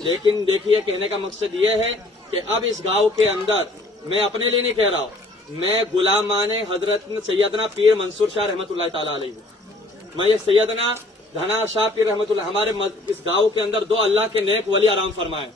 لیکن دیکھیے کہنے کا مقصد یہ ہے کہ اب اس گاؤں کے اندر میں اپنے لیے نہیں کہہ رہا ہوں، میں غلامان حضرت سیدنا پیر منصور شاہ رحمۃ اللہ تعالی علیہ ہوں۔ میں یہ سیدنا دھنا شاہ پیر رحمۃ اللہ ہمارے اس گاؤں کے اندر دو اللہ کے نیک ولی آرام فرمائے،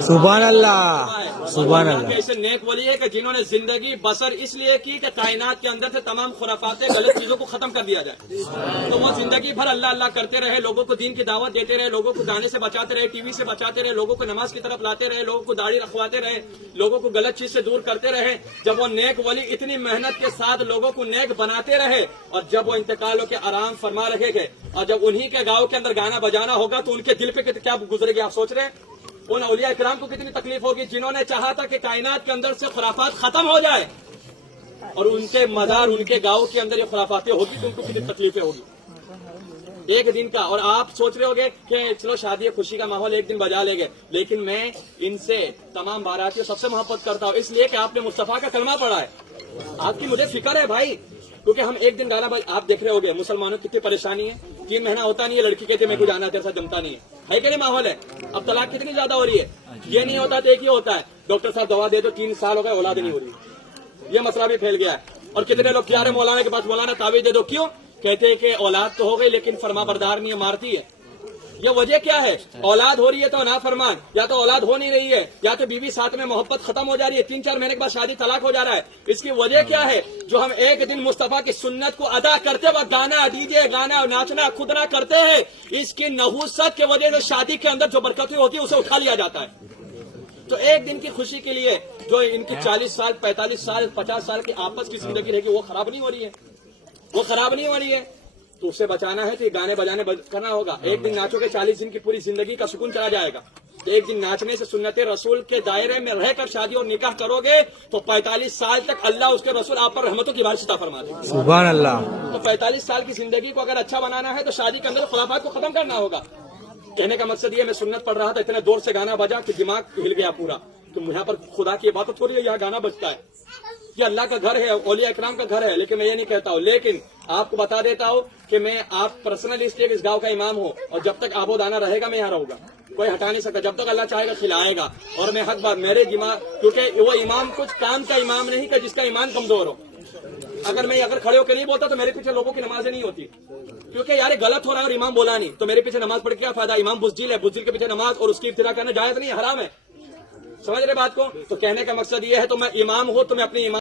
سبحان اللہ سبحان اللہ۔ ایسے نیک ولی ہے کہ جنہوں نے زندگی بسر اس لیے کی کہ کائنات کے اندر سے تمام خرافات غلط چیزوں کو ختم کر دیا جائے، تو وہ زندگی بھر اللہ اللہ کرتے رہے، لوگوں کو دین کی دعوت دیتے رہے، لوگوں کو گانے سے بچاتے رہے، ٹی وی سے بچاتے رہے، لوگوں کو نماز کی طرف لاتے رہے، لوگوں کو داڑھی رکھواتے رہے، لوگوں کو غلط چیز سے دور کرتے رہے۔ جب وہ نیک ولی اتنی محنت کے ساتھ لوگوں کو نیک بناتے رہے اور جب وہ انتقال ہو کے آرام فرما رہے گے اور جب انہی کے گاؤں کے اندر گانا بجانا ہوگا تو ان کے دل پہ کیا گزرے گی آپ سوچ رہے ہیں؟ ان اولیاء اکرام کو کتنی تکلیف ہوگی جنہوں نے چاہا تھا کہ کائنات کے اندر سے خرافات ختم ہو جائے اور ان کے مزار ان کے گاؤں کے اندر یہ خرافاتیں ہوگی تو ان کو کتنی تکلیفیں ہوگی ایک دن کا۔ اور آپ سوچ رہے ہوگے کہ چلو شادی خوشی کا ماحول ایک دن بجا لے گے، لیکن میں ان سے تمام باراتیوں سب سے محبت کرتا ہوں اس لیے کہ آپ نے مصطفیٰ کا کلمہ پڑھا ہے، آپ کی مجھے فکر ہے بھائی، کیونکہ ہم ایک دن گانا آپ دیکھ رہے ہوگے مسلمانوں کی کتنی پریشانی ہے، 3 مہینہ ہوتا نہیں ہے، لڑکی کہتے میں کو جانا تیرے ساتھ جمتا نہیں ہے کہ نہیں ماحول ہے؟ اب طلاق کتنی زیادہ ہو رہی ہے، یہ نہیں ہوتا تو ایک ہی ہوتا ہے ڈاکٹر صاحب دوا دے دو 3 سال ہو گئے اولاد نہیں ہو رہی، یہ مسئلہ بھی پھیل گیا ہے۔ اور کتنے لوگ پیارے مولانا کے پاس مولانا تعویذ دے دو، کیوں؟ کہتے ہیں کہ اولاد تو ہو گئی لیکن فرما بردار نہیں ہے، مارتی ہے۔ یہ وجہ کیا ہے؟ اولاد ہو رہی ہے تو نافرمان، یا تو اولاد ہو نہیں رہی ہے یا تو بیوی ساتھ میں محبت ختم ہو جا رہی ہے، 3-4 مہینے کے بعد شادی طلاق ہو جا رہا ہے۔ اس کی وجہ کیا ہے؟ جو ہم ایک دن مصطفیٰ کی سنت کو ادا کرتے وقت گانا ڈی جے گانا ناچنا کودنا کرتے ہیں، اس کی نحوست کی وجہ سے شادی کے اندر جو برکتیں ہوتی ہے اسے اٹھا لیا جاتا ہے۔ تو ایک دن کی خوشی کے لیے جو ان کی 40 سال 45 سال 50 سال کی آپس کی زندگی رہے گی وہ خراب نہیں ہو رہی ہے، وہ خراب نہیں ہو رہی ہے، تو اسے بچانا ہے تو یہ گانے بجانے کرنا ہوگا۔ ایک دن ناچو گے 40 دن کی پوری زندگی کا سکون چلا جائے گا، ایک دن ناچنے سے سنت رسول کے دائرے میں رہ کر شادی اور نکاح کرو گے تو 45 سال تک اللہ اس کے رسول آپ پر رحمتوں کی بارش عطا فرما دے گا۔ سبحان اللہ۔ تو 45 سال کی زندگی کو اگر اچھا بنانا ہے تو شادی کے اندر خرافات کو ختم کرنا ہوگا۔ کہنے کا مقصد یہ میں سنت پڑھ رہا تھا، اتنے دور سے گانا بجا کہ دماغ ہل گیا پورا، تو یہاں پر خدا کی عبادت ہو رہی ہے، یہاں گانا بجتا ہے، یہ اللہ کا گھر ہے، اولیاء اکرام کا گھر ہے، لیکن میں یہ نہیں کہتا ہوں۔ لیکن آپ کو بتا دیتا ہوں کہ میں آپ پرسنل اسٹیٹ اس گاؤں کا امام ہوں اور جب تک آب و دانا رہے گا میں یہاں رہوں گا، کوئی ہٹا نہیں سکتا، جب تک اللہ چاہے گا کھلائے گا۔ اور میں حق بات میرے دماغ، کیونکہ وہ امام کچھ کام کا امام نہیں کہ جس کا ایمان کمزور ہو، اگر کھڑے ہو کے نہیں بولتا تو میرے پیچھے لوگوں کی نمازیں نہیں ہوتی، کیونکہ یار غلط ہو رہا ہے اور امام بولا نہیں تو میرے پیچھے نماز پڑھ کے کیا فائدہ؟ امام بزدل ہے، بزدل کے پیچھے نماز اور اس کی ابتدا کرنا جائز نہیں، حرام ہے، سمجھ رہے بات کو؟ تو کہنے کا مقصد یہ ہے تو میں امام ہوں تو میں اپنی امام